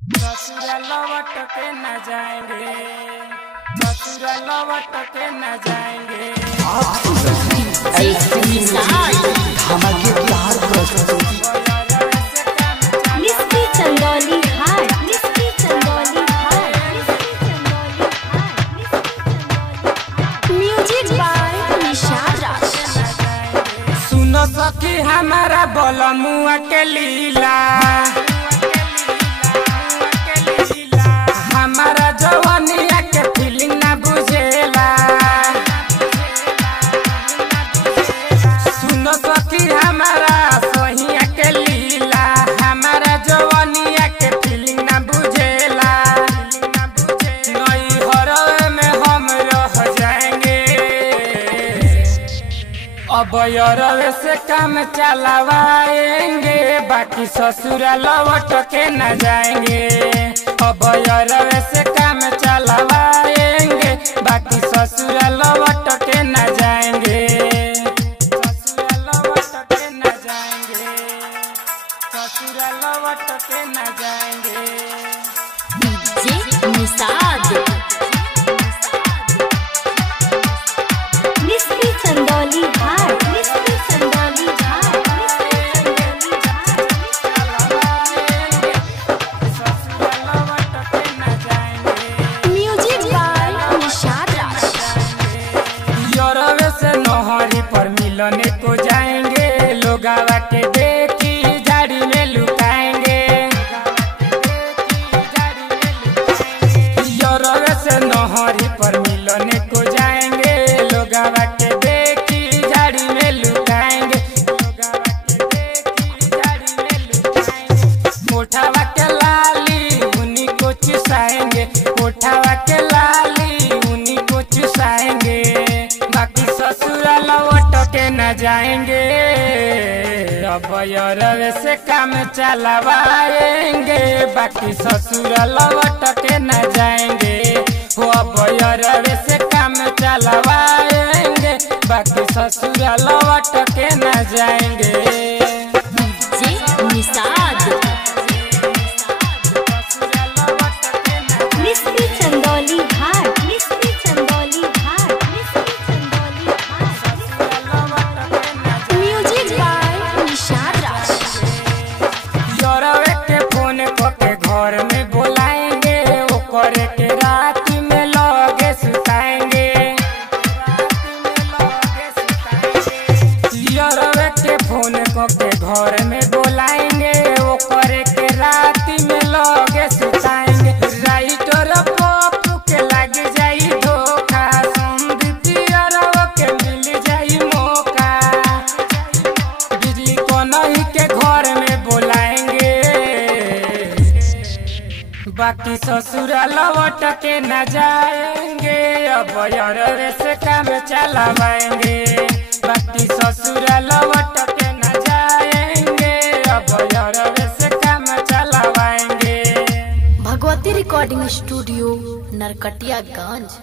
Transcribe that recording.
ससुराल लौट के न जाएंगे, ससुराल लौट के न जाएंगे। मिस्टी चंदौली हाट, मिस्टी चंदौली हाट, म्यूजिक बाय निशाद राज। सुनो सखी हमारा बलमुआ के लीला, हमारा जवानिया के फीलिंग ना बुझेला। सुनो सखी हमारा सोहिया के लीला, हमारा जवानिया के फीलिंग ना बुझेला। नई हरवे में हम रह जाएंगे, अब यरवे से काम चलावाएंगे, बाकी ससुराल लौट के न जाएंगे। अब यरवे से काम चलावाएंगे, बाकी ससुराल लौट के न जाएंगे। ससुराल लौट के न जाएंगे, ससुराल लौट के न जाएंगे। डीजे निशाद, मिस्टी चंदौली हाट, मिस्टी चंदौली हाट, म्यूजिक बाय निशाद राज। यरवे से नहरी पर मिलने को जाएंगे, लोगावा के देखी झाड़ी में लुकाएंगे। यरवे से नहरी पर मिलने को जाएंगे, लोगावा के देखी झाड़ी में लुकाएंगे। लोगावा के देखी झाड़ी में लुकाएंगे। उठावा के लाली उन्हीं को चुसाएंगे, उठावा के लाली उन्हीं को चुसाएंगे, बाकी ससुराल लौट के न जाएंगे। अब यरवे से काम चलावाएंगे, बाकी ससुराल लौट के न जाएंगे। अब यरवे से काम चलावाएंगे, बाकी ससुराल लौट के न जाएंगे। डीजे निशाद, मिस्टी चंदौली हाट, मिस्टी चंदौली हाट, मिस्टी चंदौली हाट, म्यूजिक बाय निशाद राज। यरवे के फोन के घर में बुलाएंगे, ओकरे के रात में लगे सुताएंगे। यरवे के फोन के घर में बुलाएंगे, ओकरे के रात में लगे सुताएंगे। राइटर पप्पू के लग जाई धोखा, संदीप यरवे के मिल जाई मौका। बिजली को नहीं के घर में बुलाएंगे, बाकी ससुराल लौट के न जाएंगे। अब यरवे से काम चलावाएंगे, बाकी ससुराल लौट के न जाएंगे। अब यरवे से काम चलावाएंगे। Bhagwati recording studio, Narkatiaganj.